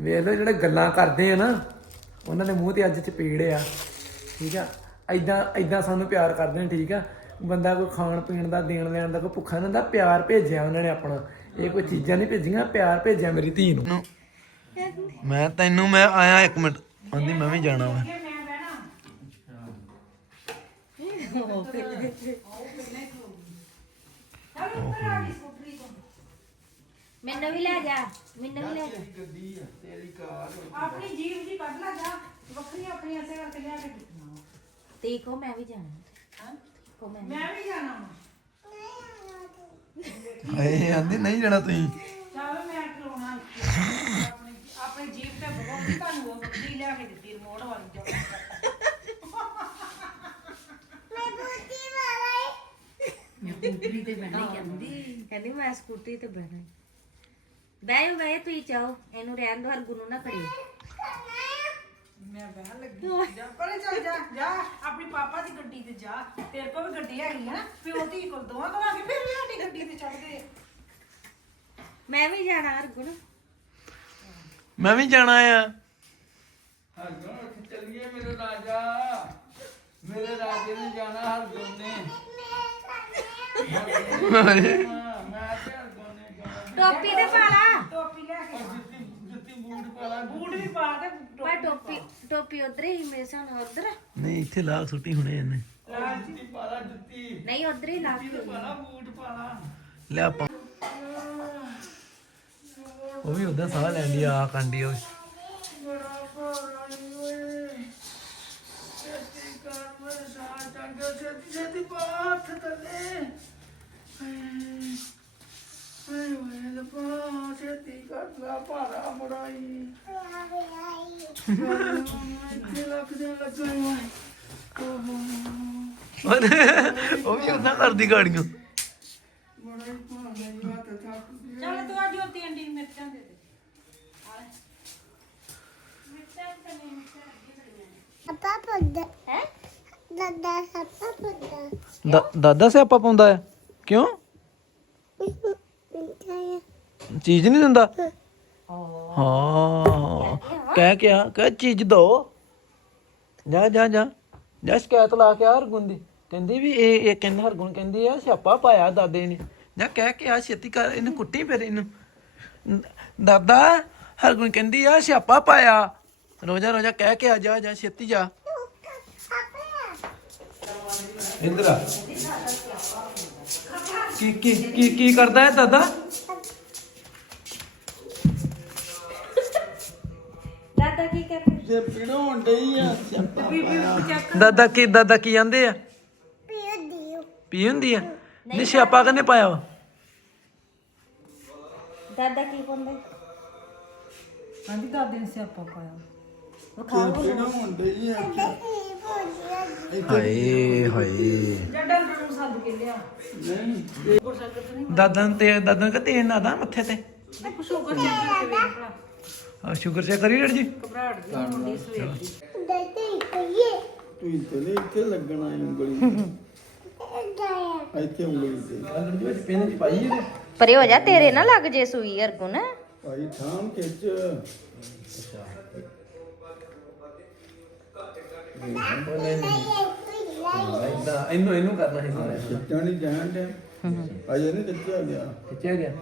ਵੇਖ ਲਓ ਜਿਹੜੇ ਗੱਲਾਂ ਕਰਦੇ ਆ ਨਾ ਉਹਨਾਂ ਦੇ ਮੂੰਹ ਤੇ ਅੱਜ ਚਪੇੜ ਆ। ਠੀਕ ਆ? ਐਦਾਂ ਐਦਾਂ ਸਾਨੂੰ ਪਿਆਰ ਕਰਦੇ ਨੇ ਠੀਕ ਆ? ਬੰਦਾ ਕੋਈ ਖਾਣ ਪੀਣ ਦਾ ਦੇਣ ਲੈਣ ਦਾ ਕੋਈ ਭੁੱਖਾ ਨਹੀਂ ਹੁੰਦਾ ਪਿਆਰ ਭੇਜਿਆ ਉਹਨਾਂ ਨੇ ਆਪਣਾ। ਇਹ ਕੋਈ ਚੀਜ਼ਾਂ ਨਹੀਂ ਭੇਜੀਆਂ ਪਿਆਰ ਭੇਜਿਆ ਮੇਰੀ ਧੀ ਨੂੰ। ਮੈਂ ਤੈਨੂੰ ਮੈਂ ਆਇਆ ਇੱਕ ਮਿੰਟ। ਆਂਦੀ ਮੈਂ ਵੀ ਜਾਣਾ ਵਾ। ਮੈਨੂੰ ਵੀ ਲੈ ਜਾ ਮੈਨੂੰ ਵੀ ਲੈ ਜਾ। ਆਪਣੀ ਜੀਵ ਜੀ ਕੱਢ ਲੈ ਜਾ ਵੱਖਰੀ ਆਪਣੀ ਐਸੇ ਕਰਕੇ ਲਿਆ ਕੇ ਦਿੱਤੀਆਂ। ਤੇ ਕੋ ਮੈਂ ਵੀ ਜਾਣਾ। ਹਾਂ? ਕੋ ਮੈਂ ਮੈਂ ਵੀ ਜਾਣਾ ਹਾਏ ਆਂਦੀ ਨਹੀਂ ਜਾਣਾ ਤੁਸੀਂ। ਚਲ ਮੈਂ ਖਲੋਣਾ। ਆਪਣੀ ਆਪਣੀ ਤੇ ਬਗਾਉਂਦੀ ਤੁਹਾਨੂੰ ਉਹ ਵੱਖਰੀ ਲਿਆ ਕੇ ਦਿੱਤੀ ਰਿਮੋਟ ਵਾਲੀ ਜੋ ਮੈਂ ਸਕੂਟਰੀ ਤੇ ਬਹਿਣਾ ਹੀ ਕਹਿੰਦੀ ਕਹਿੰਦੀ ਮੈਂ ਸਕੂਟਰੀ ਤੇ ਬਹਿਣਾ ਬਹਿਓ ਬਹਿ ਤੁਸੀਂ ਚਾਹੋ ਇਹਨੂੰ ਰਹਿਣ ਦੋ ਹਰ ਗੁਰੂ ਨਾ ਖੜੀ ਮੈਂ ਬਹਿਣ ਲੱਗੀ। ਜਾ। ਪਰੇ ਚੱਲ ਜਾ ਜਾ। ਆਪਣੀ ਪਾਪਾ ਦੀ ਗੱਡੀ ਤੇ ਜਾ। ਤੇਰੇ ਕੋਲ ਵੀ ਗੱਡੀ ਹੈਗੀ ਹੈ ਨਾ। ਪਿਓ ਧੀ ਕੋਲ ਦੋਵਾਂ ਕੋਲ ਆ ਕੇ ਫਿਰ ਵੀ ਸਾਡੀ ਗੱਡੀ ਤੇ ਚੜਦੇ ਮੈਂ ਵੀ ਜਾਣਾ ਹਰ ਗੁਰੂ ਮੈਂ ਵੀ ਜਾਣਾ ਆ। ਚੱਲੀਏ ਮੇਰੇ ਰਾਜਾ। ਮੇਰੇ ਰਾਜੇ ਨੇ ਜਾਣਾ ਹਰ ਹਰ ਦੋਨੇ ਜਾਣਾ ਟੋਪੀ ਤੇ ਪਾ ਲਾ। ਟੋਪੀ ਲੈ ਕੇ ਜੁੱਤੀ ਜੁੱਤੀ ਬੂਟ ਪਾਲਾ ਬੂਟ ਵੀ ਪਾ ਦੇ ਪਰ ਟੋਪੀ ਟੋਪੀ ਉਧਰ ਹੀ ਮੇਰੇ ਸਾਹਮਣੇ ਉਧਰ। ਨਹੀਂ ਇੱਥੇ ਲਾਗ ਸੁੱਟੀ ਹੁਣੇ ਇਹਨੇ। ਜੁੱਤੀ ਨਹੀਂ ਉਧਰ ਹੀ ਲਾ ਕੇ ਪਾਲਾ ਬੂਟ ਪਾਲਾ ਲੈ। ਆਪਾਂ। ਉਹ ਵੀ ਉਦਾਂ ਸਾਹ ਲੈਂਦੀ ਆ ਕੰਡੀ ਉਹ। ਬੜਾ ਭਾਰਾ ਈ ਓਏ ਛੇਤੀ ਕਰ ਮੇਰੇ ਸਾਹ ਚੰਗੇ ਛੇਤੀ ਛੇਤੀ ਪਾ ਹੱਥ ਥੱਲੇ। ਹਾਏ ਹਾਏ ਓਏ ਲੱਭਾ ਛੇਤੀ ਕਰ ਲਾ ਭਾਰਾ ਬੜਾਈ ਇੱਥੇ ਲੱਗ ਜਾ ਲੱਗਾ ਈ ਓਏ ਓਹੋ ਉਹ ਵੀ ਉਦਾਂ ਕਰਦੀ ਗਾੜੀਆਂ ਬੜਾ ਹੀ ਭਾਰਾ ਈ ਹੱਥ ਥੱਕ ਗਿਆ ਚੱਲ ਤੂੰ ਆ ਜੋਤੀ ਆਂਟੀ ਨੂੰ ਮਿਰਚਾਂ ਦੇ ਦੇ Apa pada? ਹੈ Dada apa pada? ਦਾਦਾ ਸਿਆਪਾ ਪਾਉਂਦਾ ਆ ਕਿਉਂ? ਚੀਜ਼ ਨਹੀਂ ਦਿੰਦਾ? ਹਾਂ। ਕਹਿ ਕੇ ਆ ਕਹਿ ਚੀਜ਼ ਦੋ। ਜਾ ਜਾ ਜਾ। ਜਾ ਸ਼ਿਕਾਇਤ ਲਾ ਕੇ ਆ ਹਰਗੁਣ ਦੀ। ਕਹਿੰਦੀ ਵੀ ਇਹ ਇਹ ਕਹਿੰਦਾ ਹਰਗੁਣ ਕਹਿੰਦੀ ਆ ਸਿਆਪਾ ਪਾਇਆ ਦਾਦੇ ਨੇ। ਜਾ ਕਹਿ ਕੇ ਆ ਛੇਤੀ ਕਰ ਇਹਨੂੰ ਕੁੱਟੀ ਫਿਰ ਇਹਨੂੰ। ਦਾਦਾ ਹਰਗੁਣ ਕਹਿੰਦੀ ਆ ਸਿਆਪਾ ਪਾਇਆ। ਰੋਜਾ ਰੋਜਾ ਕਹਿ ਕੇ ਆ ਜਾ ਜਾ ਛੇਤੀ ਜਾ। ਇੰਦਰ। ਕੀ ਕੀ ਕੀ ਕੀ ਕਰਦਾ ਹੈ ਦਾਦਾ? ਦਾਦਾ ਕੀ ਕਰਦੇ ਜੇ ਪੀੜੋਂ ਡਈ ਆ ਸਿਆਪਾ ਦਾਦਾ ਕੀ ਦਾਦਾ ਕੀ ਜਾਂਦੇ ਆ. ਪੀ ਹੁੰਦੀ ਆ। ਨਹੀਂ ਸਿਆਪਾ ਕਨੇ ਪਾਇਆ ਵਾ? ਦਾਦਾ ਕੀ ਪਾਉਂਦੇ? ਆਂਟੀ ਦਾਦੇ ਨੇ ਸਿਆਪਾ ਪਾਇਆ। ਪੀੜੋਂ ਡਈ ਆ ਹਾਏ ਹਾਏ। ਸੱਦ ਕੇ ਲਿਆ। ਦਾਦਾ ਨੂੰ ਤੇ ਦਾਦਾ ਨੂੰ ਕਹਤੇ ਨਾ ਦਾ ਮੱਥੇ ਤੇ। ਦੇਖੋ ਸ਼ੂਗਰ ਚੈੱਕ ਕਰਕੇ ਵੇਖ ਭਲਾ ਆ ਸ਼ੂਗਰ ਚੈੱਕ ਕਰੀ ਡਰ ਜੀ? ਘਬਰਾਹਟ ਦੀ ਹੁੰਦੀ ਸਵੇਰ ਦੀ। Dada iye. ਤੂੰ ਤੇ ਨਹੀਂ ਇੱਥੇ ਲੱਗਣਾ ਹੈ ਉਂਗਲੀ Dada. ਇੱਥੇ ਉਂਗਲੀ ਤੇ। ਅੰਦਰ ਵਿੱਚ ਪਿੰਨ ਚ ਪਾਈ ਇਹਦੇ ਪਰੇ ਹੋ ਜਾ ਤੇਰੇ ਨਾ ਲੱਗ ਜੇ ਸੂਈ ਹਰਗੁਣ ਭਾਈ ਥਾਮ ਖਿੱਚ। ਇਦਾਂ ਇਹਨੂੰ ਇਹਨੂੰ ਕਰਨਾ ਸੀ ਸਾਰਾ ਖਿੱਚਣ ਨਹੀਂ ਜਾਣ ਦੇ ਅਜੇ ਨਹੀਂ ਖਿੱਚਿਆ ਗਿਆ ਖਿੱਚਿਆ ਗਿਆ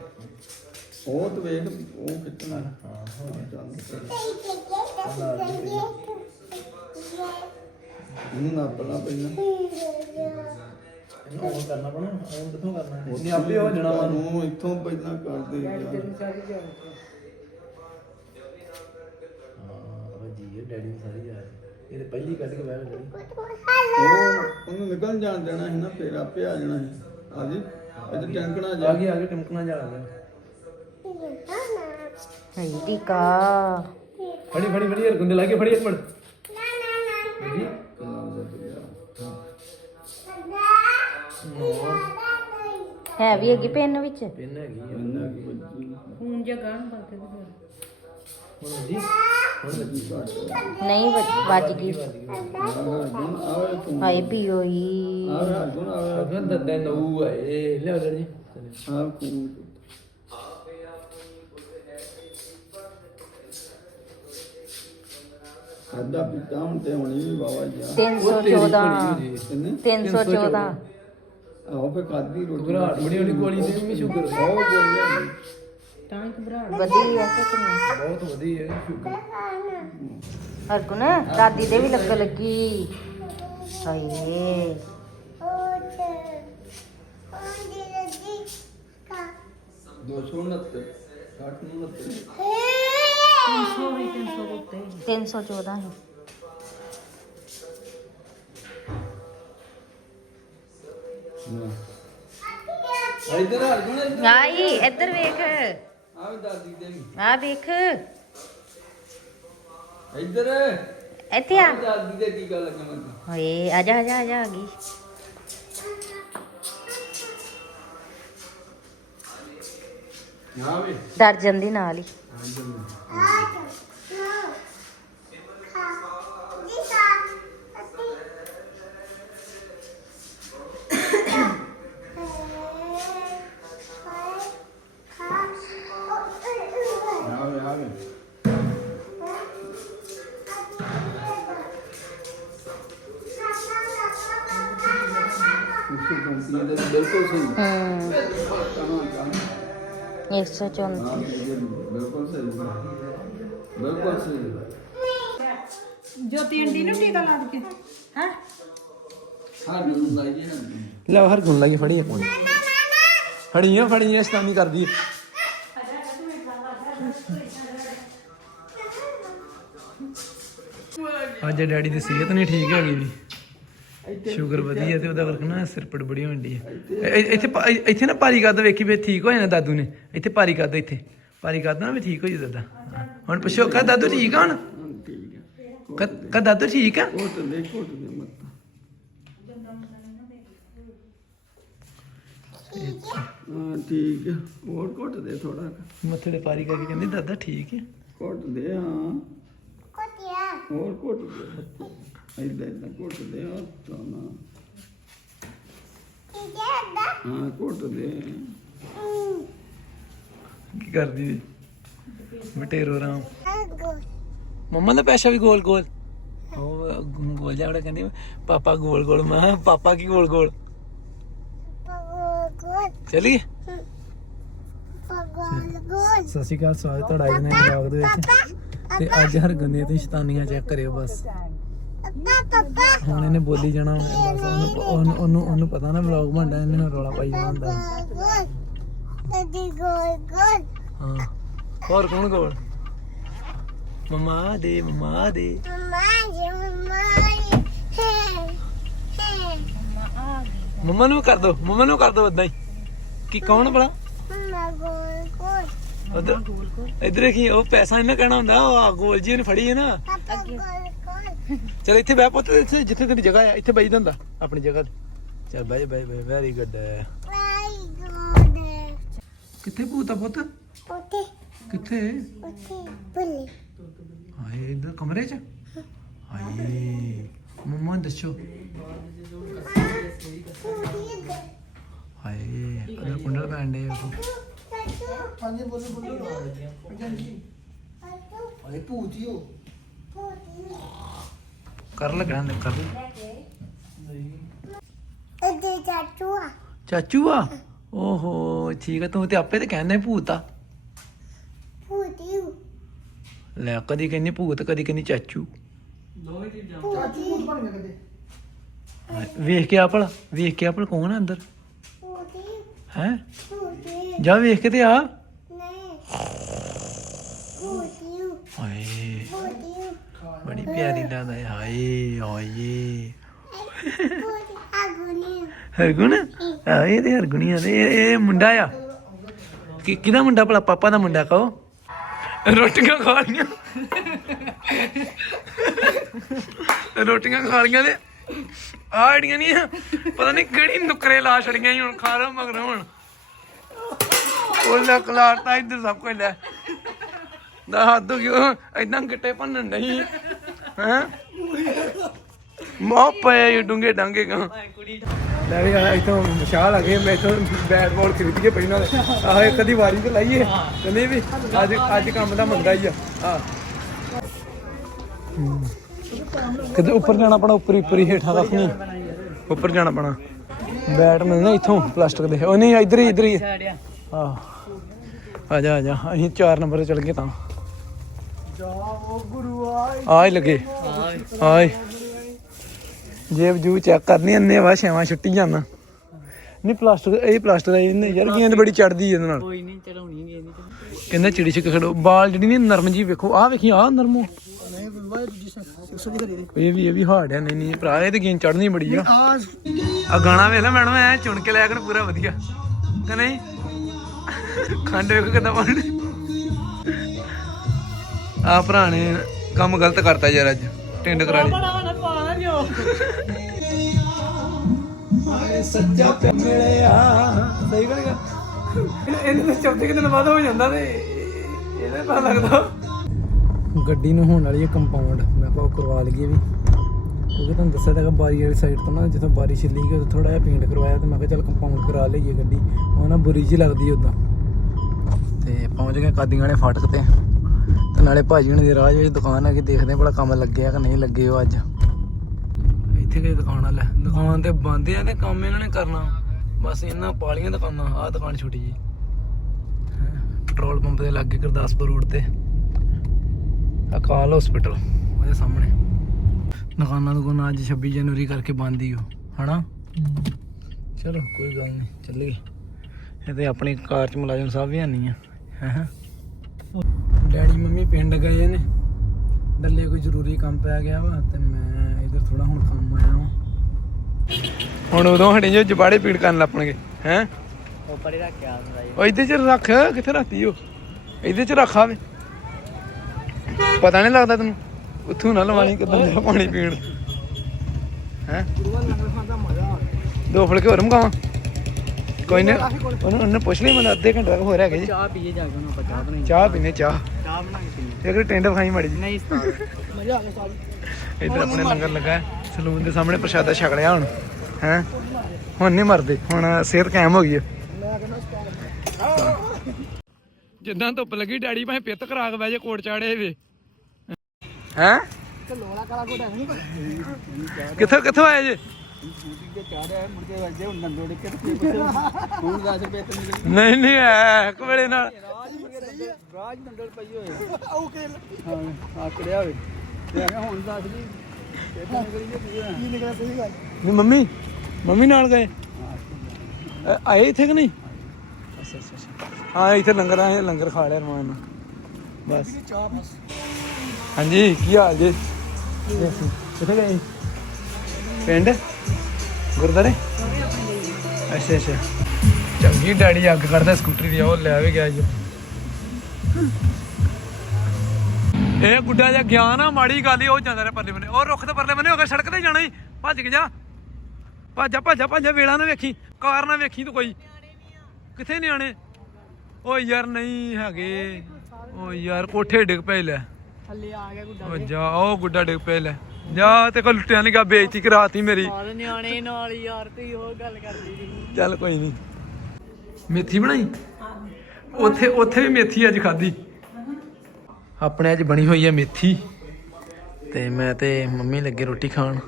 ਉਹ ਤੇ ਵੇਖ ਉਹ ਖਿੱਚਣਾ ਹਾਂ ਚੱਲ ਇਹਨੂੰ ਨਾ ਪਲਾ ਪਹਿਲਾਂ ਇਹਨੂੰ ਉਹ ਕਰਨਾ ਪਣਾ ਉਹ ਕਿੱਥੋਂ ਕਰਨਾ ਨਹੀਂ ਆਪੇ ਹੋ ਜਾਣਾ ਵਾ ਨੂੰ ਇੱਥੋਂ ਪਹਿਲਾਂ ਕਰ ਦੇ ਯਾਰ ਹਾਂ ਜੀ ਇਹ ਡੈਡੀ ਨੂੰ ਸਾਰੀ ਯਾਦ ਇਹਦੇ ਪਹਿਲੀ ਕੱਢ ਕੇ ਬਹਿ ਗਈ ਉਹ ਉਹਨੂੰ ਨਿਕਲ ਜਾਣ ਦੇਣਾ ਸੀ ਨਾ ਫੇਰ ਆਪੇ ਆ ਜਾਣਾ ਸੀ। ਹਾਂਜੀ? ਇੱਥੇ ਟੈਂਕਣਾ ਆ ਜਾ। ਗਈ ਆ ਗਈ ਟਮਕਣਾ ਜਾ ਗਿਆ। ਹਾਈ ਟੀਕਾ ਫੜੀ ਫੜੀ ਫੜੀ ਯਾਰ ਗੁੰਦੇ ਲਾ ਕੇ ਫੜੀ ਇੱਕ ਮਿੰਟ। ਹੈ ਵੀ ਹੈਗੀ ਪੈਨ ਵਿੱਚ? ਪਿੰਨ ਹੈਗੀ ਆ। ਇੰਨਾ ਕੀ ਬੱਜੀ ਖੂਨ ਜਾਂ ਗਾਣ ਕਰਕੇ ਤੇ ਫਿਰ ਹੁਣ ਜੀ ਹੁਣ ਨਹੀਂ ਵੱਜ- ਵੱਜ ਗਈ। ਹਾਏ ਹਰਗੁਣ ਆਵੇ ਅਗਰ ਦੰਦੇ ਨਊ ਹੈ ਜੀ ਖਾਦਾ ਪੀਤਾ ਹੁਣ ਤੇ ਹੋਣੀ ਵੀ ਬਾਬਾ ਜੀ 314 ਕਿੰਨੇ 314 ਆਹੋ ਫੇ ਖਾਦੀ ਰੋਟੀ ਘਬਰਾਹਟ ਬੜੀ ਹੋਣੀ ਗੋਲੀ ਤੇ ਵੀ ਸ਼ੂਗਰ। ਬਹੁਤ ਗੋਲੀਆਂ। ਨੇ। ਵਧੀਆ ਤੇ ਕਿੰਨੀ ਬਹੁਤ ਵਧੀਆ ਹੈ ਸ਼ੂਗਰ ਹਰਗੁਣ ਦਾਦੀ ਦੇ ਵੀ ਲੱਗ ਲੱਗੀ। ਹਾਏ। ਉਹਦੇ ਉਹਦੇ ਲੱਗੀ ਕਾ 269 669 314 ਹੈ। ਇਧਰ ਹਰ ਗੁਣ ਆਈ ਇੱਧਰ ਵੇਖ। ਆ ਵੀ ਦਾਦੀ ਦੇ ਆ ਵੇਖ ਇੱਧਰ। ਇੱਥੇ ਆ। ਦਾਦੀ ਦੇ ਟੀਕਾ ਲੱਗਣਾ ਹਾਏ ਆ ਜਾ ਆ ਜਾ ਆ ਜਾ ਆ ਗਈ। ਨਾ ਵੀ। ਡਰ ਜਾਂਦੀ ਨਾਲ ਹੀ। ਬਿਲਕੁਲ ਸਹੀ ਹੂੰ ਕਹਾਂ ਕਹਾਂ 134 ਹਾਂ। ਬਿਲਕੁਲ ਸਹੀ ਬਿਲਕੁਲ ਸਹੀ ਜੋਤੀ ਆਂਟੀ ਨੂੰ ਟੀਕਾ ਲਾ ਕੇ। ਹੈ? ਹਰ ਨੂੰ ਲਾਈਏ ਨਾ ਲੈ ਹਰ ਗੁਣ ਲਾਈ ਫੜੀ ਇੱਕ ਮਿੰਟ ਫੜੀਆਂ ਫੜੀਆਂ ਸਤਾਨੀ ਕਰਦੀ ਹੈ। ਅੱਜ ਡੈਡੀ ਦੀ ਸਿਹਤ ਨਹੀਂ ਠੀਕ ਹੈਗੀ। ਵੀ ਸ਼ੂਗਰ ਵਧੀਆ ਤੇ ਉਹਦਾ ਕਰਕੇ ਨਾ ਸਿਰ ਪੜ ਬੜੀ ਹੁੰਦੀ ਹੈ। ਇ- ਇੱਥੇ ਪਾ- ਇ- ਇੱਥੇ ਨਾ ਪਾਰੀ ਕਰਦਾ ਵੇਖੀ ਵੀ ਠੀਕ ਹੋ ਜਾਣਾ ਦਾਦੂ ਨੇ। ਇੱਥੇ ਪਾਰੀ ਕਰਦਾ ਇੱਥੇ। ਪਾਰੀ ਕਰਦਾ ਨਾ ਵੀ ਠੀਕ ਹੋ ਜਾਂਦਾ ਹੁਣ ਪੁੱਛੋ ਕਹ ਦਾਦੂ ਠੀਕ ਆ ਹੁਣ? ਠੀਕ ਹੈ ਕਹ ਦਾਦੂ ਠੀਕ ਆ? ਕੋਟ ਦੇ ਕੋਟ ਦੇ ਮਤ ਹਾਂ ਠੀਕ ਹੈ ਹੋਰ ਕੋਟ ਦੇ ਥੋੜਾ ਮੱਥੇ ਤੇ ਪਾਰੀ ਕਰਕੇ ਕਹਿੰਦੀ ਦਾਦਾ ਠੀਕ ਹੈ? ਕੋਟ ਦੇ ਹਾਂ। ਹੋਰ ਕੋਟ ਦੇ ਇਦਾਂ ਇਦਾਂ ਕੋਟ ਦੇ ਹਾਂ ਤਾਂ ਨਾ ਹਾਂ ਕੋਟ ਦੇ ਕੀ ਕਰਦੀ ਵੀ ਮਟੇਰੋ ਰਾਮ। ਮੰਮਾ ਦਾ ਪੈਸਾ ਵੀ ਗੋਲ ਗੋਲ। ਉਹ ਗੋਲ ਉਹਦਾ ਕਹਿੰਦੀ ਪਾਪਾ ਗੋਲ ਗੋਲ। ਮੈਂ ਕਿਹਾ, ਪਾਪਾ ਕੀ ਗੋਲ ਗੋਲ? ਸਤਿ ਸ਼੍ਰੀ ਅਕਾਲ ਸਵਾਗਤ ਤੁਹਾਡਾ ਦੇ ਵਲੌਗ ਦੇ ਵਿੱਚ। ਤੇ ਅੱਜ ਹਰ ਗੰਦੇ ਤੇ ਸ਼ਤਾਨੀਆਂ ਚੈੱਕ ਕਰਿਓ ਬਸ। ਹੁਣ ਇਹਨੇ ਬੋਲੀ ਜਾਣਾ ਬਸ। ਉਹਨੂੰ ਉਹਨੂੰ ਉਹਨੂੰ, ਪਤਾ ਨਾ ਵਲੌਗ ਬਣਦਾ ਇਹਨੇ ਨਾਲ ਰੌਲਾ ਪਾਈ ਜਾਣਾ ਹਾਂ। ਹੋਰ ਕੌਣ ਗੋਲ ਮਮਾ ਦੇ ਮਮਾ ਦੇ। ਮਮਾ ਨੂੰ ਕਰ ਦੋ ਮਮਾ ਨੂੰ ਕਰ ਦੋ ਇਦਾਂ ਹੀ। ਕੀ ਕੌਣ ਭਲਾ? ਉਧਰ ਇਧਰ ਕੀ ਉਹ ਪੈਸਾ ਇਹਨਾਂ ਕਹਿਣਾ ਹੁੰਦਾ ਉਹ ਗੋਲ ਜੀ ਨੇ ਫੜੀ ਹੈ ਨਾ। ਚਲ ਇੱਥੇ ਬਹਿ ਪੁੱਤ ਇੱਥੇ ਜਿੱਥੇ ਤੇਰੀ ਜਗ੍ਹਾ ਆ ਇੱਥੇ ਬੈਠ ਹੁੰਦਾ ਆਪਣੀ ਜਗ੍ਹਾ ਤੇ। ਚਲ ਬਹਿ ਬਹਿ ਬਹਿ ਵੈਰੀ ਗੁੱਡ ਕਿੱਥੇ ਭੂਤ ਆ ਪੁੱਤ? ਉੱਤੇ ਕਿੱਥੇ? ਉੱਤੇ ਬੁੱਲੇ ਹਾਏ ਇਧਰ ਕਮਰੇ 'ਚ? ਹਾਏ ਮੰਮਾ ਦੱਸੋ। ਹਾਏ ਅਦਰ ਕੁੰਡਲ ਪੈਣ ਦੇ ਵੇਖੋ ਪੰਜ ਬੋਲੇ ਬੋਲੇ। ਅਰੇ ਪੂਤੀਓ ਕਰ ਲਗਾ ਨੇ ਕਰ ਲੈ। ਅਦੇ ਚਾਚੂਆ ਚਾਚੂ ਆ। ਓਹੋ ਠੀਕ ਆ ਤੂੰ ਤੇ ਆਪੇ ਤੇ ਕਹਿੰਦਾ ਭੂਤ ਆ। ਪੂਤੀਓ ਲੈ ਕਦੀ ਕਹਿੰਦੀ ਭੂਤ ਕਦੀ ਕਹਿੰਦੀ ਚਾਚੂ। ਪੂਤੀ ਹਾਏ, ਵੇਖ ਕੇ ਆਪਲ ਵੇਖ ਕੇ ਆਪਲ ਕੌਣ ਆ ਅੰਦਰ? ਪੂਤੀ ਹੈ। ਜਾ ਵੇਖ ਕੇ ਤੇ ਆ। ਹਾਏ। ਬੜੀ ਪਿਆਰੀ ਲੱਗਦਾ ਹੈ ਹਾਏ ਹਾਏ। ਹਰਗੁਣ ਆ ਇਹ ਤੇ ਹਰਗੁਣੀਆਂ ਦੇ ਇਹ ਮੁੰਡਾ ਆ। ਕਿ ਕਿਹਦਾ ਮੁੰਡਾ ਭਲਾ? ਪਾਪਾ ਦਾ ਮੁੰਡਾ ਕਹੋ। ਰੋਟੀਆਂ ਖਾ ਲੀਆਂ ਰੋਟੀਆਂ ਖਾ ਲੀਆਂ ਤੇ ਆਹ ਜਿਹੜੀਆਂ ਨਹੀਂ ਪਤਾ ਨਹੀਂ ਕਿਹੜੀ ਨੁਕਰੇ ਲਾ ਛੜੀਆਂ ਹੁਣ ਖਾ ਲਓ ਮਗਰ ਹੁਣ। ਉਹ ਲੈ ਕਲਾਰਤਾ ਇੱਧਰ ਸਭ ਕੁਝ ਲੈ। ਦਾ ਹੱਦ ਹੋ ਗਿਆ ਗਿੱਟੇ ਭੰਨਣ ਨਹੀਂ। ਹੈ? ਮੋਹ ਪਏ ਡੂੰਗੇ ਡਾਂਗੇ ਗਾ ਲੈ ਵੀ ਆ ਇਥੋਂ ਵਿਸ਼ਾਲ ਆ ਗਏ ਮੈਂ ਇਥੋਂ ਬੈਟ ਬਾਲ ਖਰੀਦ ਕੇ ਪਹਿਲਾਂ ਆਹ ਇੱਕ ਦੀ ਵਾਰੀ ਤੇ ਲਾਈਏ। ਕਹਿੰਦੇ ਵੀ ਅੱਜ ਅੱਜ ਕੰਮ ਦਾ ਮੰਦਾ ਹੀ ਆ। ਆ ਕਿਤੇ ਉੱਪਰ ਜਾਣਾ ਪੈਣਾ ਉੱਪਰ ਹੀ ਉੱਪਰ ਹੀ ਹੇਠਾਂ ਨਹੀਂ ਉੱਪਰ ਜਾਣਾ ਪੈਣਾ। ਬੈਟ ਮਿਲਣਾ ਇੱਥੋਂ ਪਲਾਸਟਿਕ ਦੇ। ਉਹ ਨਹੀਂ ਇੱਧਰ ਹੀ ਇੱਧਰ ਹੀ। ਆਹ ਆ ਜਾ ਆ ਜਾ। ਅਸੀਂ 4 ਨੰਬਰ ਤੇ ਚਲ ਗਏ ਤਾਂ। ਆ ਹੀ ਲੱਗੇ। ਆਏ ਜੇਬ ਜੂ ਚੈੱਕ ਕਰਨੀ ਅੰਨੇ ਵਾ ਛੇਵਾਂ ਛੁੱਟੀ ਜਾਣਾ ਨਹੀਂ ਪਲਾਸਟਿਕ ਇਹ ਪਲਾਸਟਿਕ ਦਾ ਇਹਨੇ ਯਾਰ ਗੇਂਦ ਬੜੀ ਚੜਦੀ ਇਹਦੇ ਨਾਲ। ਕੋਈ ਨਹੀਂ ਚੜਾਉਣੀ ਗੇਂਦ ਕਹਿੰਦਾ ਚਿੜੀ ਛਿੱਕ ਖੜੋ। ਬਾਲ ਜਿਹੜੀ ਨਹੀਂ ਨਰਮ ਜੀ ਵੇਖੋ। ਆਹ ਵੇਖੀ ਆਹ ਨਰਮੋ ਇਹ ਵੀ ਇਹ ਵੀ ਹਾਰਡ ਆ ਨਹੀਂ ਨਹੀਂ ਭਰਾ ਇਹ ਤੇ ਗੇਂਦ ਚੜਨੀ ਬੜੀ ਆ। ਆ ਗਾਣਾ ਵੇਖ ਲੈ ਮੈਡਮ ਐ ਚੁਣ ਕੇ ਲਿਆ ਕਰ ਪੂਰਾ ਵਧੀਆ। ਕਿ ਨਹੀਂ? ਖੰਡ ਵੇਖੋ ਕਿਦਾਂ ਪਾਣੀ ਆ ਭਰਾ ਨੇ ਕੰਮ ਗਲਤ ਕਰਤਾ ਯਾਰ ਅੱਜ ਟਿੰਡ ਕਰਾ ਲਈ। ਹਾਏ ਸੱਚਾ ਪਿਆਰ ਮਿਲਿਆ। ਸਹੀ ਗੱਲ ਹੈ ਇਹਨੇ ਚੌਥੇ ਕਿ ਦਿਨ ਬਾਅਦ ਹੋ ਜਾਂਦਾ ਤੇ ਇਹਦੇ ਪਤਾ ਲੱਗਦਾ। ਗੱਡੀ ਨੂੰ ਹੋਣ ਵਾਲੀ ਹੈ ਕੰਪਾਊਂਡ। ਮੈਂ ਕਿਹਾ ਉਹ ਕਰਵਾ ਲਈਏ ਵੀ। ਕਿਉਂਕਿ ਤੁਹਾਨੂੰ ਦੱਸਿਆ ਤਾਂ ਬਾਰੀ ਵਾਲੀ ਸਾਈਡ ਤੋਂ ਨਾ ਜਿੱਥੋਂ ਬਾਰੀ ਛਿੱਲੀ ਗਈ ਉੱਥੇ ਥੋੜਾ ਜਿਹਾ ਪੇਂਟ ਕਰਵਾਇਆ ਤੇ ਮੈਂ ਕਿਹਾ ਚੱਲ ਕੰਪਾਊਂਡ ਕਰਾ ਲਈਏ ਗੱਡੀ। ਉਹ ਨਾ ਬੁਰੀ ਜਿਹੀ ਲੱਗਦੀ ਉਦਾਂ ਤੇ ਪਹੁੰਚ ਗਏ ਕਾਦੀਆਂ ਨੇ ਫਾਟਕ ਤੇ। ਤੇ ਨਾਲੇ ਭਾਜੀ ਹੁਣੇ ਦੀ ਰਾਹ ਵਿੱਚ ਦੁਕਾਨ ਹੈ ਕਿ ਦੇਖਦੇ ਹਾਂ ਭਲਾ ਕੰਮ ਲੱਗਿਆ ਕਿ ਨਹੀਂ ਲੱਗੇ ਉਹ ਅੱਜ। ਇੱਥੇ ਕੋਈ ਦੁਕਾਨ ਵਾਲਾ ਦੁਕਾਨ ਤੇ ਬੰਦ ਆ ਤੇ ਕੰਮ ਇਹਨਾਂ ਨੇ ਕਰਨਾ। ਬਸ ਇਹਨਾਂ ਪਾਲੀਆਂ ਦੁਕਾਨਾਂ, ਆਹ ਦੁਕਾਨ ਛੋਟੀ ਜੀ ਪੈਟਰੋਲ ਪੰਪ ਦੇ ਲਾਗੇ ਗੁਰਦਾਸਪੁਰ ਰੋਡ ਤੇ। ਅਕਾਲ ਹਸਪੀਟਲ ਉਹਦੇ ਸਾਹਮਣੇ। ਦੁਕਾਨਾਂ ਦੁਕਾਨਾਂ ਅੱਜ 26 ਜਨਵਰੀ ਕਰਕੇ ਬੰਦ ਹੀ ਹੋ ਹਨਾ? ਚਲੋ ਕੋਈ ਗੱਲ ਨਹੀਂ ਚੱਲੀਏ। ਇਹ ਤੇ ਆਪਣੀ ਕਾਰ ਚ ਮੁਲਾਜ਼ਮ ਸਾਹਿਬ ਵੀ ਨਹੀਂ ਆ ਹੈ? ਡੈਡੀ ਮੰਮੀ ਪਿੰਡ ਗਏ ਨੇ। ਡੱਲੇ ਕੋਈ ਜ਼ਰੂਰੀ ਕੰਮ ਪੈ ਗਿਆ ਵਾ ਤੇ ਮੈਂ ਇਧਰ ਥੋੜਾ ਹੁਣ ਕੰਮ ਆਇਆ ਵਾਂ। ਹੁਣ ਉਦੋਂ ਹਟੇ ਜੋ ਜਬਾੜੇ ਪੀੜ ਕਰਨ ਲੱਪਣਗੇ ਹੈ? ਉਹ ਪਰੇ ਰੱਖ ਕੇ ਆ ਮਰਾਈ ਉਹ ਇਹਦੇ ਚ ਰੱਖ ਕਿੱਥੇ ਰੱਖਤੀ ਉਹ? ਇਹਦੇ ਚ ਰੱਖਾ ਵੇ ਪਤਾ ਨਹੀਂ ਲੱਗਦਾ ਤੈਨੂੰ। ਉੱਥੋਂ ਨਾ ਲਵਾਣੀ ਕਿਦਾਂ ਦਾ ਪਾਣੀ ਪੀਣ? ਹੈ? ਦੋ ਫੁਲਕੇ ਹੋਰ ਮਗਾਵਾਂ? ਕੋਈ ਨਹੀਂ ਉਹਨੂੰ ਉਹਨੇ ਪੁੱਛ ਲਈ ਮੈਨੂੰ ਅੱਧੇ ਘੰਟੇ ਤੱਕ ਹੋਰ ਹੈਗੇ ਜੀ। ਚਾਹ ਪੀਏ ਜਾ ਕੇ ਹੁਣ ਆਪਾਂ ਚਾਹ ਬਣਾਈ। ਚਾਹ ਪੀਨੇ ਚਾਹ। ਚਾਹ ਬਣਾ ਕੇ ਪੀਏ ਇੱਕ ਟੈਂਟ ਖਾਈ ਮੜੀ ਜੀ ਨਹੀਂ ਮਜ਼ਾ ਆ ਗਿਆ ਸਾਹਿਬ ਇੱਧਰ ਆਪਣੇ ਲੰਗਰ ਲੱਗਾ ਸਲੂਨ ਦੇ ਸਾਹਮਣੇ ਪ੍ਰਸ਼ਾਦਾ ਛਕ ਲਿਆ ਹੁਣ। ਹੈ? ਹੁਣ ਨਹੀਂ ਮਰਦੇ ਹੁਣ ਸਿਹਤ ਕਾਇਮ ਹੋ ਗਈ ਹੈ। ਜਿੱਦਾਂ ਧੁੱਪ ਲੱਗੀ ਡੈਡੀ ਭਾਵੇਂ ਪਿੱਤ ਕਰਾ ਕੇ ਬਹਿ ਜੇ ਕੋਟ ਚਾੜੇ ਵੇ ਹੈ? ਕਿੱਥੋਂ ਕਿੱਥੋਂ ਆਏ ਜੇ? ਨਹੀਂ ਨਹੀਂ ਐ ਕੋਲੇ ਨਾਲ ਰਾਜ ਮੰਡਲ ਪਈ ਹੋਏ ਓਕੇ ਹਾਂ ਆਕੜਿਆ ਹੋਵੇ ਤੇ ਮੈਂ ਹੁਣ ਦੱਸ ਦੀ ਕੀ ਨਿਕਲਿਆ ਸਹੀ ਗੱਲ ਨਹੀਂ ਮੰਮੀ ਮੰਮੀ ਨਾਲ ਗਏ। ਅ, ਆਏ ਇੱਥੇ ਕਿ ਨਹੀਂ? ਅੱਛਾ ਅੱਛਾ ਹਾਂ ਇੱਥੇ ਲੰਗਰ ਆਏ ਲੰਗਰ ਖਾ ਲਿਆ ਰਮਾਨ ਨਾਲ ਬਸ ਚਾਹ ਬਸ। ਹਾਂਜੀ, ਕੀ ਹਾਲ ਜੀ? ਕਿੱਥੇ ਗਏ ਪਿੰਡ? ਗੁਰਦਾਰੇ ਅੱਛਾ ਅੱਛਾ। ਚੰਗੀ ਡੈਡੀ ਅੱਗ ਕਰਦਾ ਸਕੂਟਰੀ ਦੀ, ਉਹ ਲੈ ਵੀ ਗਿਆ ਜੀ। ਇਹ ਗੁੱਡਾ ਜਿਹਾ ਗਿਆ ਨਾ, ਮਾੜੀ ਗੱਲ ਹੀ ਉਹ ਜਾਂਦਾ ਰਿਹਾ ਪਰਲੇ ਬੰਨੇ। ਉਹ ਰੁੱਖ ਤੇ ਪਰਲੇ ਬੰਨੇ ਹੋ ਕੇ ਸੜਕ ਤੇ ਜਾਣਾ ਹੀ ਭੱਜ ਕੇ ਜਾ। ਭੱਜਾ ਭੱਜਾ ਭੱਜਾ, ਵੇਲਾ ਨਾ ਵੇਖੀ, ਕਾਰ ਨਾ ਵੇਖੀ ਤੂੰ ਕੋਈ। ਕਿੱਥੇ ਨਿਆਣੇ? ਓ ਯਾਰ, ਨਹੀਂ ਹੈਗੇ। ਓ ਯਾਰ, ਕੋਠੇ ਡਿੱਗ ਪਏ ਲੈ। ਥੱਲੇ ਆ ਗਿਆ ਗੁੱਡਾ ਓ ਜਾ ਉਹ ਗੁੱਡਾ ਡਿੱਗ ਪਏ ਲੈ। ਜਾ ਤੇ ਕੋ ਲੁੱਟਿਆ ਨਹੀਂ ਗਾ ਬੇਇੱਜ਼ਤੀ ਕਰਾਤੀ ਮੇਰੀ। ਸਾਰੇ ਨਿਆਣੇ ਨਾਲ ਯਾਰ ਤੁਸੀਂ ਉਹ ਗੱਲ ਕਰਦੀ ਸੀ ਚੱਲ ਕੋਈ ਨਹੀਂ ਮੇਥੀ ਬਣਾਈ? ਉੱਥੇ ਉੱਥੇ ਵੀ ਮੇਥੀ ਅੱਜ ਖਾਧੀ। ਆਪਣੇ ਅੱਜ ਬਣੀ ਹੋਈ ਹੈ ਮੇਥੀ। ਤੇ ਮੈਂ ਤੇ ਮੰਮੀ ਲੱਗੇ ਰੋਟੀ ਖਾਣ।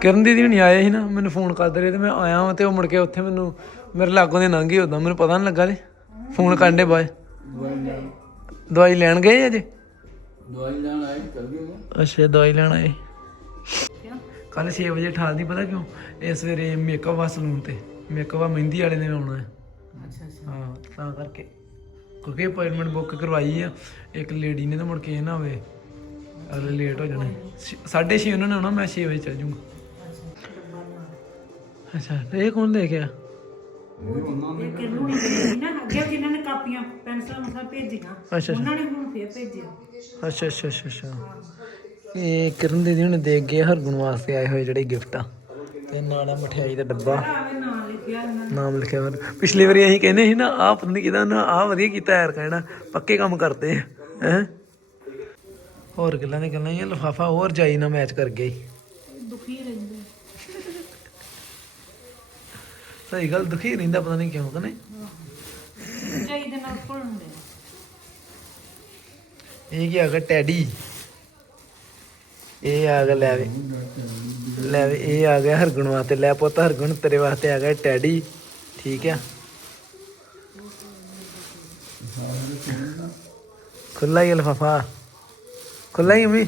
ਕਿਰਨ ਦੀਦੀ ਨਹੀਂ ਆਏ ਸੀ ਨਾ ਮੈਨੂੰ ਫੋਨ ਕਰਦੇ ਰਹੇ ਤੇ ਮੈਂ ਆਇਆ ਹਾਂ ਤੇ ਉਹ ਮੁੜ ਕੇ ਉੱਥੇ ਮੈਨੂੰ ਮੇਰੇ ਲਾਗੋਂ ਦੇ ਲੰਘ ਗਏ ਉਦੋਂ ਮੈਨੂੰ ਪਤਾ ਨਹੀਂ ਲੱਗਾ ਤੇ ਫੋਨ ਕਰਨ ਦੇ ਬਾਏ ਦਵਾਈ ਲੈਣ ਗਏ ਅਜੇ? ਦਵਾਈ ਲੈਣ ਆਏ ਚੱਲ ਗਏ ਅੱਛਾ ਦਵਾਈ ਲੈਣ ਆਏ। ਕੱਲ 6 ਵਜੇ ਠਾਲਦੀ ਪਤਾ ਕਿਉਂ? ਇਸ ਸਵੇਰੇ ਮੇਕਅਪ ਵਾ ਸਲੂਨ ਤੇ। ਮੇਕਅਪ ਆ ਮਹਿੰਦੀ ਵਾਲੇ ਨੇ ਵੀ ਆਉਣਾ ਹੈ। ਅੱਛਾ ਅੱਛਾ। ਹਾਂ ਤਾਂ ਕਰਕੇ। ਕਿਉਂਕਿ ਅਪਾਇੰਟਮੈਂਟ ਬੁੱਕ ਕਰਵਾਈ ਆ। ਇੱਕ ਲੇਡੀ ਨੇ ਤਾਂ ਮੁੜ ਕੇ ਇਹ ਨਾ ਹੋਵੇ। ਅਗਲੇ ਲੇਟ ਹੋ ਜਾਣਾ। 6:30 ਉਹਨਾਂ ਨੇ ਆਉਣਾ ਮੈਂ 6 ਵਜੇ ਚੱਲ ਜੂੰਗਾ ਅੱਛਾ। ਤੇ ਇਹ ਕੌਣ ਲੈ ਕੇ ਆ ਇਹ ਕਿਹਨੂੰ ਨਹੀਂ ਭੇਜੀ ਨਾ ਅੱਗੇ ਜਿਨ੍ਹਾਂ ਨੇ ਕਾਪੀਆਂ ਪੈਨਸਲਾਂ ਮਸਾ ਭੇਜੀਆਂ ਅੱਛਾ ਉਹਨਾਂ ਨੇ ਹੁਣ ਫੇਰ ਭੇਜਿਆ। ਅੱਛਾ ਅੱਛਾ ਅੱਛਾ ਅੱਛਾ। ਇਹ ਕਿਰਨ ਦੀਦੀ ਹੁਣ ਦੇਖ ਗਏ ਹਰਗੁਣ ਵਾਸਤੇ ਆਏ ਹੋਏ ਜਿਹੜੇ ਗਿਫਟ ਆ। ਤੇ ਨਾਲ ਆ ਮਠਿਆਈ ਦਾ ਡੱਬਾ। ਆਵੇ ਨਾਂ ਲਿਖਿਆ ਇਹਨਾਂ ਨਾਮ ਲਿਖਿਆ ਹੋਇਆ। ਪਿਛਲੀ ਵਾਰੀ ਅਸੀਂ ਕਹਿੰਦੇ ਸੀ ਨਾ ਆਹ ਪਤਾ ਨਹੀਂ ਕਿਹਦਾ ਨਾ ਆਹ ਵਧੀਆ ਕੀਤਾ ਯਾਰ ਕਹਿਣਾ ਪੱਕੇ ਕੰਮ ਕਰਦੇ ਆ ਹੈ। ਹੋਰ ਗੱਲਾਂ ਦੀ ਗੱਲਾਂ ਹੀ ਲਫਾਫਾ ਹੋਰ ਜਾਈ ਨਾ ਮੈਚ ਕਰ ਗਿਆ ਈ। ਦੁਖੀ ਰਹਿੰਦੇ। ਸਹੀ ਗੱਲ ਦੁਖੀ ਰਹਿੰਦਾ ਪਤਾ ਨਹੀਂ ਕਿਉਂ ਕਨੇ ਚਾਹੀ ਦੇ ਨਾਲ ਭੁੱਲਦੇ ਇਹ ਕੀ ਹੈਗਾ ਟੈਡੀ? ਇਹ ਆ ਗਿਆ ਲੈ ਵੇ। ਲੈ ਵੇ ਇਹ ਆ ਗਿਆ ਹਰਗੁਣ ਵਾਸਤੇ। ਲੈ ਪੁੱਤ ਹਰਗੁਣ ਤੇਰੇ ਵਾਸਤੇ ਆ ਗਿਆ ਟੈਡੀ। ਠੀਕ ਆ। ਖੁੱਲਾ ਹੀ ਲਫਾਫਾ। ਖੁੱਲਾ ਹੀ ਉਮੀ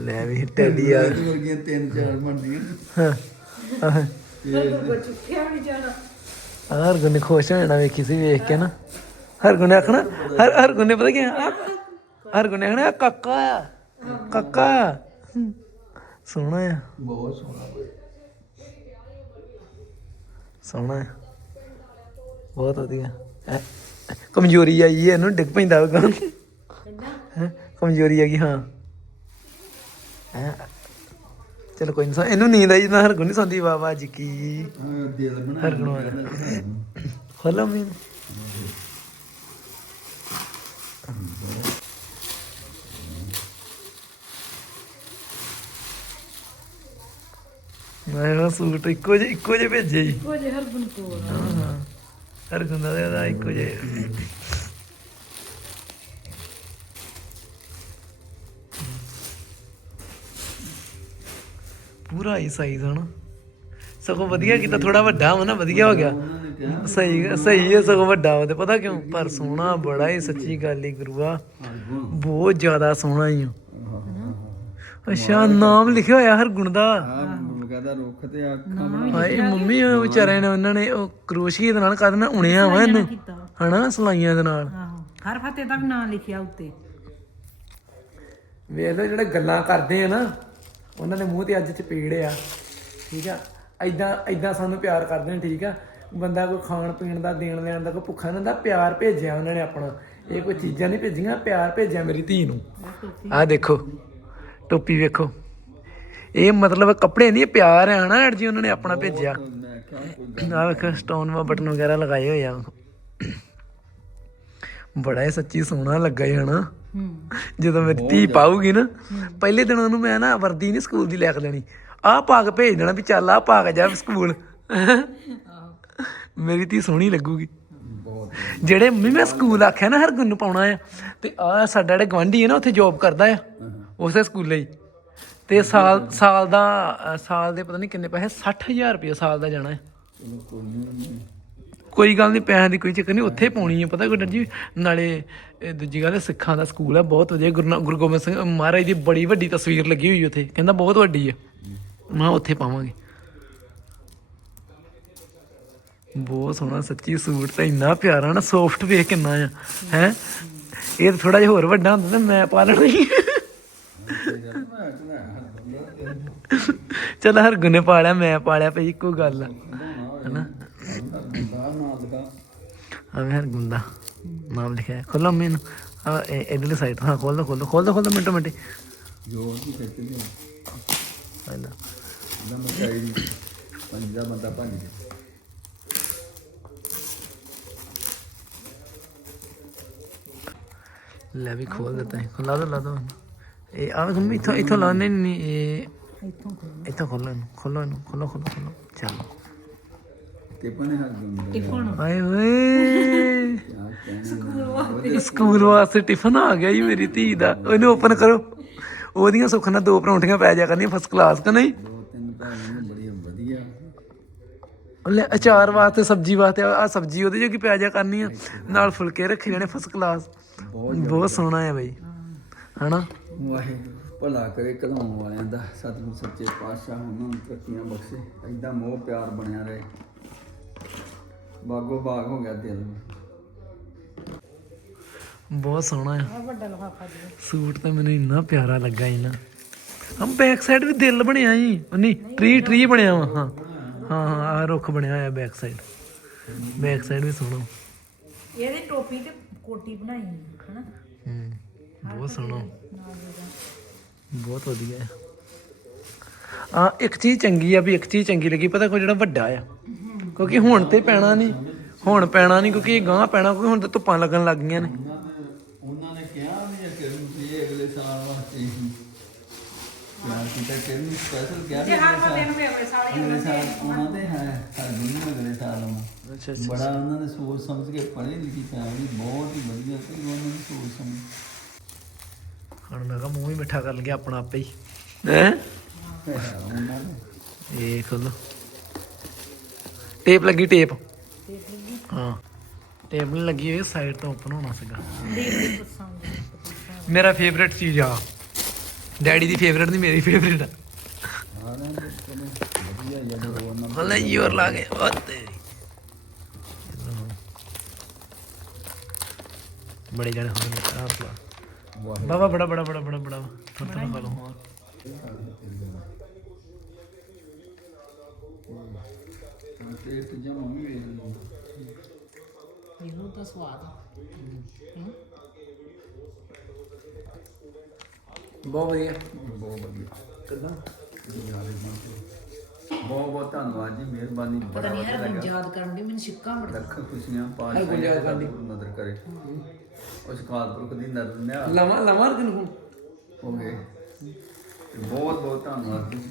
ਲੈ ਵੀ ਟੈਡੀ ਆ। ਵਰਗੀਆਂ ਤਿੰਨ ਚਾਰ ਬਣਦੀਆਂ ਹਾਂ ਆਹ ਚੁੱਕਿਆ ਵੀ ਜਾਣਾ। ਹਰਗੁਣ ਨੇ ਖੁਸ਼ ਹੋ ਜਾਣਾ ਵੇਖੀ ਸੀ ਵੇਖ ਕੇ ਨਾ। ਹਰਗੁਣ ਨੇ ਆਖਣਾ ਹਰ ਹਰਗੁਣ ਨੇ ਪਤਾ ਕੀ ਆ ਹਰਗੁਣ ਨੇ ਆਖਣਾ ਕਾਕਾ ਆ। ਕਾਕਾ ਸੋਹਣਾ ਆ। ਬਹੁਤ ਸੋਹਣਾ ਸੋਹਣਾ ਆ। ਬਹੁਤ ਵਧੀਆ। ਹੈਂ। ਕਮਜ਼ੋਰੀ ਆਈ ਹੈ ਇਹਨੂੰ ਡਿੱਗ ਪੈਂਦਾ ਹੋਗਾ ਹੈਂ? ਕਮਜ਼ੋਰੀ ਆ ਗਈ ਹਾਂ। ਹੈਂ। ਚਲੋ ਕੋਈ ਨਹੀਂ ਇਹਨੂੰ ਨੀਂਦ ਆਈ ਨਾ ਹਰਗੁਣ ਨਹੀਂ ਸੌਂਦੀ ਬਾਬਾ ਜੀ ਕੀ ਹਾਂ ਦਿਲ ਬਣਾ ਹਰਗੁਣ ਵਾਲਾ। ਖੋਲੋ ਮੈਨੂੰ ਮੈਂ ਨਾ ਸੂਟ ਇੱਕੋ ਜਿਹੇ ਇੱਕੋ ਜਿਹੇ ਭੇਜੇ ਜੀ ਜੇ ਹਰਬਨ ਕੋਲ। ਹਾਂ ਹਾਂ। ਹਰ ਗੁੰਦਾ ਦੇ ਦਾ ਇੱਕੋ ਜਿਹੇ। ਪੂਰਾ ਹੀ ਸਾਈਜ਼ ਹਨਾ। ਸਗੋਂ ਵਧੀਆ ਕੀਤਾ ਥੋੜਾ ਵੱਡਾ ਨਾ ਵਧੀਆ ਹੋ ਗਿਆ। ਸਹੀ ਸਹੀ ਹੈ ਸਗੋਂ ਵੱਡਾ ਤੇ ਪਤਾ ਕਿਉਂ? ਪਰ ਸੋਹਣਾ ਬੜਾ ਹੀ ਸੱਚੀ ਗੱਲ ਹੀ ਗੁਰੂਆ। ਬਹੁਤ ਜ਼ਿਆਦਾ ਸੋਹਣਾ ਹੀ ਆ। ਅੱਛਾ ਨਾਮ ਲਿਖਿਆ ਹੋਇਆ ਹਰ ਗੁਣ ਦਾ। ਬਕਾਇਦਾ ਰੁੱਖ ਤੇ ਅੱਖਾਂ ਬਣਾ ਹਾਏ ਮੰਮੀ ਉਹ ਵਿਚਾਰਿਆਂ ਨੇ ਉਹਨਾਂ ਨੇ ਉਹ ਕਰੋਸ਼ੀਏ ਦੇ ਨਾਲ ਕਰ ਦੇਣਾ ਉਣਿਆ ਵਾ ਇਹਨੂੰ? ਹਨਾ ਸਲਾਈਆਂ ਦੇ ਨਾਲ। ਹਰ ਫਤੇ ਦਾ ਵੀ ਨਾਂ ਲਿਖਿਆ ਉੱਤੇ। ਵੇਖ ਲਓ ਜਿਹੜੇ ਗੱਲਾਂ ਕਰਦੇ ਆ ਨਾ। ਉਹਨਾਂ ਦੇ ਮੂੰਹ ਤੇ ਅੱਜ ਚਪੇੜ ਆ ਠੀਕ ਆ? ਐਦਾਂ ਐਦਾਂ ਸਾਨੂੰ ਪਿਆਰ ਕਰਦੇ ਨੇ ਠੀਕ ਆ? ਬੰਦਾ ਕੋਈ ਖਾਣ ਪੀਣ ਦਾ ਦੇਣ ਲੈਣ ਦਾ ਕੋਈ ਭੁੱਖਾ ਨਹੀਂ ਹੁੰਦਾ ਪਿਆਰ ਭੇਜਿਆ ਉਹਨਾਂ ਨੇ ਆਪਣਾ। ਇਹ ਕੋਈ ਚੀਜ਼ਾਂ ਨਹੀਂ ਭੇਜੀਆਂ ਪਿਆਰ ਭੇਜਿਆ ਮੇਰੀ ਧੀ ਨੂੰ। ਆਹ ਦੇਖੋ ਟੋਪੀ ਵੇਖੋ। ਇਹ ਮਤਲਬ ਕੱਪੜੇ ਨਹੀਂ ਪਿਆਰ ਆ ਨਾ ਜੀ ਉਹਨਾਂ ਨੇ ਆਪਣਾ ਭੇਜਿਆ। ਆਹ ਵੇਖੋ ਸਟੋਨ ਵਾ ਬਟਨ ਵਗੈਰਾ ਲਗਾਏ ਹੋਏ ਆ। ਬੜਾ ਹੀ ਸੱਚੀ ਸੋਹਣਾ ਲੱਗਾ ਹੀ ਹਨਾ। ਜਦੋਂ ਮੇਰੀ ਧੀ ਪਾਊਗੀ ਨਾ ਪਹਿਲੇ ਦਿਨ ਉਹਨੂੰ ਮੈਂ ਨਾ ਵਰਦੀ ਨਹੀਂ ਸਕੂਲ ਦੀ ਲੈ ਕੇ ਦੇਣੀ। ਆਹ ਪਾ ਕੇ ਭੇਜ ਦੇਣਾ ਵੀ ਚੱਲ ਆਹ ਪਾ ਕੇ ਜਾ ਸਕੂਲ। ਮੇਰੀ ਧੀ ਸੋਹਣੀ ਲੱਗੂਗੀ। ਜਿਹੜੇ ਮੰਮੀ ਮੈਂ ਸਕੂਲ ਆਖਿਆ ਨਾ ਹਰਗੁਣ ਨੂੰ ਪਾਉਣਾ ਆ ਤੇ ਆ ਸਾਡਾ ਜਿਹੜੇ ਗਵਾਂਢੀ ਹੈ ਨਾ ਉੱਥੇ ਜੌਬ ਕਰਦਾ ਆ। ਉਸੇ ਸਕੂਲੇ ਹੀ। ਤੇ ਸਾਲ ਸਾਲ ਦਾ ਸਾਲ ਦੇ ਪਤਾ ਨਹੀਂ ਕਿੰਨੇ ਪੈਸੇ 60000 ਰੁਪਏ ਸਾਲ ਦਾ ਜਾਣਾ ਹੈ ਕੋਈ ਗੱਲ ਨਹੀਂ, ਪੈਸਿਆਂ ਦੀ ਕੋਈ ਚੱਕਰ ਨਹੀਂ, ਉੱਥੇ ਪਾਉਣੀ ਹੈ ਪਤਾ ਕੋਈ ਜੀ, ਨਾਲੇ ਇਹ ਦੂਜੀ ਗੱਲ, ਸਿੱਖਾਂ ਦਾ ਸਕੂਲ ਹੈ ਬਹੁਤ ਵਧੀਆ। ਗੁਰੂ ਨਾ- ਗੁਰੂ ਗੋਬਿੰਦ ਸਿੰਘ ਮਹਾਰਾਜ ਦੀ ਬੜੀ ਵੱਡੀ ਤਸਵੀਰ ਲੱਗੀ ਹੋਈ ਉੱਥੇ। ਕਹਿੰਦਾ ਬਹੁਤ ਵੱਡੀ ਹੈ ਮੈਂ ਉੱਥੇ ਪਾਵਾਂਗੇ। ਬਹੁਤ ਸੋਹਣਾ, ਸੱਚੀ ਸੂਟ ਤਾਂ ਇੰਨਾ ਪਿਆਰਾ ਨਾ ਸੌਫਟ ਵੇਖ ਕਿੰਨਾ ਆ, ਹੈ? ਇਹ ਥੋੜਾ ਜਿਹਾ ਹੋਰ ਵੱਡਾ ਹੁੰਦਾ ਤਾਂ ਮੈਂ ਪਾ ਲੈਣਾ ਸੀ ਚੱਲ ਹਰ ਨੇ ਪਾ ਲਿਆ, ਮੈਂ ਪਾ ਲਿਆ, ਭਈ ਇੱਕੋ ਗੱਲ ਆ, ਹਨਾ? ਮੈਂ ਹਰ ਗੁੰਦਾ ਨਾਮ ਲਿਖਿਆ ਖੋਲੋ ਮੈਨੂੰ ਆ ਇਧਰਲੀ ਸਾਈਡ ਹਾਂ ਖੋਲ ਦੋ ਖੋਲ ਦੋ ਖੋਲ ਦੋ ਖੋਲ ਦੋ ਮਿੰਟੋ ਮਿੰਟ। ਜੋ ਕੀ ਕਰਤੇ ਨੇ ਪਹਿਲਾਂ ਨਾ ਮਚਾਈ ਦੀ ਪੰਜਾ ਬੰਦਾ ਗਿਆ ਲੈ ਵੀ ਖੋਲ ਦਿੱਤਾ ਹੈ ਖੋਲਾ ਦੋ ਲਾ ਦੋ। ਇਹ ਆ ਮੰਮੀ ਇੱਥੋਂ ਇੱਥੋਂ ਲਾਉਣੇ ਨਹੀਂ ਇਹ ਇੱਥੋਂ ਖੋਲ ਇੱਥੋਂ ਖੋਲੋ ਖੋਲੋ ਖੋਲੋ ਖੋਲੋ ਖੋਲੋ ਚੱਲ ਤੇ ਪਨੇ ਹੱਥ ਗੁੰਦੇ ਆਏ ਓਏ। ਆ ਕਹਿੰਦੇ ਸਕੂਲ ਵਾਸਤੇ ਟਿਫਨ ਆ ਗਿਆ ਜੀ ਮੇਰੀ ਧੀ ਦਾ। ਉਹਨੂੰ ਓਪਨ ਕਰੋ। ਉਹਦੀਆਂ ਸੁੱਖ ਨਾਲ ਦੋ ਪਰੌਂਠੀਆਂ ਪੈ ਜਾ ਕਰਨੀਆਂ ਫਸਟ ਕਲਾਸ ਕਿ ਨਹੀਂ? ਦੋ ਤਿੰਨ ਭੈਣਾਂ ਨੇ ਬੜੀ ਵਧੀਆ। ਲੈ ਅਚਾਰ ਵਾਸਤੇ ਸਬਜ਼ੀ ਵਾਸਤੇ ਆ ਸਬਜ਼ੀ ਉਹਦੇ ਜੋਗੀ ਪੈ ਜਾ ਕਰਨੀ ਆ। ਨਾਲ ਫੁਲਕੇ ਰੱਖੇ ਜਾਣੇ ਫਸਟ ਕਲਾਸ ਬਹੁਤ ਸੋਹਣਾ ਹੈ ਬਈ। ਹਨਾ? ਵਾਹਿਗੁਰੂ ਭਲਾ ਕਰੇ ਕਲਾਉਣ ਵਾਲਿਆਂ ਦਾ। ਸਤਿਗੁਰ ਸੱਚੇ ਪਾਤਸ਼ਾਹ ਉਹਨਾਂ ਨੂੰ ਤਰੱਕੀਆਂ ਬਖਸ਼ੇ। ਐਦਾਂ ਮੋਹ ਪਿਆਰ ਬਣਿਆ ਰਹੇ। ਬਾਗੋ ਬਾਗ ਹੋ ਗਿਆ ਦਿਲ। ਬਹੁਤ ਸੋਹਣਾ ਆ। ਆ ਵੱਡਾ ਲਫਾਫਾ ਦੇ ਸੂਟ ਤਾਂ ਮੈਨੂੰ ਇੰਨਾ ਪਿਆਰਾ ਲੱਗਾ ਇਹਨਾਂ ਹਮ ਬੈਕ ਸਾਈਡ ਵੀ ਦਿਲ ਬਣਿਆ ਜੀ ਨਹੀਂ ਟਰੀ ਟਰੀ ਬਣਿਆ ਵਾ ਹਾਂ। ਹਾਂ ਹਾਂ ਆ ਰੁੱਖ ਬਣਿਆ ਹੋਇਆ ਬੈਕ ਸਾਈਡ ਬੈਕ ਸਾਈਡ ਵੀ ਸੋਹਣਾ। ਇਹਦੀ ਟੋਪੀ ਤੇ ਕੋਟੀ ਬਣਾਈ ਹਨਾ? ਹੂੰ ਬਹੁਤ ਸੋਹਣਾ। ਬਹੁਤ ਵਧੀਆ। ਹੈ ਆ ਇੱਕ ਚੀਜ਼ ਚੰਗੀ ਆ ਵੀ ਇੱਕ ਚੀਜ਼ ਚੰਗੀ ਲੱਗੀ ਪਤਾ ਕੋਈ ਜਿਹੜਾ ਵੱਡਾ ਆ? ਕਿਉਂਕਿ ਹੁਣ ਤੇ ਪੈਣਾ ਨਹੀਂ ਹੁਣ ਪੈਣਾ ਨਹੀਂ ਕਿਉਂਕਿ ਇਹ ਗਾਂ ਪੈਣਾ ਕਿਉਂਕਿ ਹੁਣ ਤੇ ਧੁੱਪਾਂ ਲੱਗਣ ਲੱਗ ਗਈਆਂ ਨੇ। ਉਹਨਾਂ ਨੇ ਕਿਹਾ ਵੀ ਇਹ ਕਿਰਨ ਸੀ ਅਗਲੇ ਸਾਲ ਵਾਸਤੇ ਹੀ ਪਿਆਰ ਕੀਤਾ ਕਿਰਨ ਸਪੈਸ਼ਲ ਕਿਹਾ ਜੇ ਨੂੰ ਸਾਲੇ ਅਗਲੇ ਸਾਲ ਉਹਨਾਂ ਦੇ ਹੈ ਹਰ ਦੁਨੀਆ ਅਗਲੇ ਸਾਲ ਆਉਣਾ। ਅੱਛਾ ਅੱਛਾ ਬੜਾ ਉਹਨਾਂ ਨੇ ਸੋਚ ਸਮਝ ਕੇ ਪੜ੍ਹੇ ਲਿਖੀ ਫੈਮਿਲੀ ਬਹੁਤ ਹੀ ਵਧੀਆ ਤੇ ਉਹਨਾਂ ਨੇ ਸੋਚ ਸਮਝ। ਹੁਣ ਮੈਂ ਕਿਹਾ ਮੂੰਹ ਹੀ ਮਿੱਠਾ ਕਰ ਲਿਆ ਆਪਣਾ ਆਪੇ ਹੀ। ਹੈ ਉਹਨਾਂ ਨੇ। ਇਹ ਖੋਲੋ ਟੇਪ ਲੱਗੀ ਟੇਪ। ਹਾਂ। ਟੇਪ ਨਹੀਂ ਲੱਗੀ ਇਹ ਸਾਈਡ ਤੋਂ ਓਪਨ ਹੋਣਾ ਸੀਗਾ। ਮੇਰਾ ਫੇਵਰੇਟ ਚੀਜ਼ ਆ। ਡੈਡੀ ਦੀ ਫੇਵਰੇਟ ਨਹੀਂ ਮੇਰੀ ਫੇਵਰੇਟ ਆ ਹਲੇ ਯੂਰ ਲਾ ਕੇ ਉਹ ਤੇਰੀ ਬੜੇ ਜਾਣੇ ਹੋਣਗੇ ਆਹ ਪਲਾ ਬਾਬਾ ਬੜਾ ਬੜਾ ਬੜਾ ਬੜਾ ਬੜਾ। ਥੋੜਾ ਥੋੜਾ ਖਾ ਲਓ। ਹਾਂ। ਤੇ ਤੇ ਜਮਾ ਵੀ ਵੇਖ ਲਓ ਇਹਨੂੰ ਤਾਂ ਸਵਾਦ ਬਹੁਤ ਵਧੀਆ ਬਹੁਤ ਵਧੀਆ ਕਿਦਾਂ ਬਹੁਤ ਬਹੁਤ ਧੰਨਵਾਦ ਜੀ ਮਿਹਰਬਾਨੀ ਬੜਾ ਵਧੀਆ ਲੱਗਾ ਯਾਦ ਕਰਨ ਦੀ ਮੈਨੂੰ ਸਿੱਕਾ ਬੜਾ ਲੱਖ ਖੁਸ਼ੀਆਂ ਹਰ ਕੋਈ ਯਾਦ ਕਰਦੀ। ਮਦਦ ਕਰੇ ਉਸ ਕਾਲਪੁਰਖ ਦੀ ਨਦਰ ਨੇ ਲਵਾਂ ਲਵਾਂ ਕਿਨੂੰ ਹੋ ਗਏ ਤੇ ਬਹੁਤ ਬਹੁਤ ਧੰਨਵਾਦ ਜੀ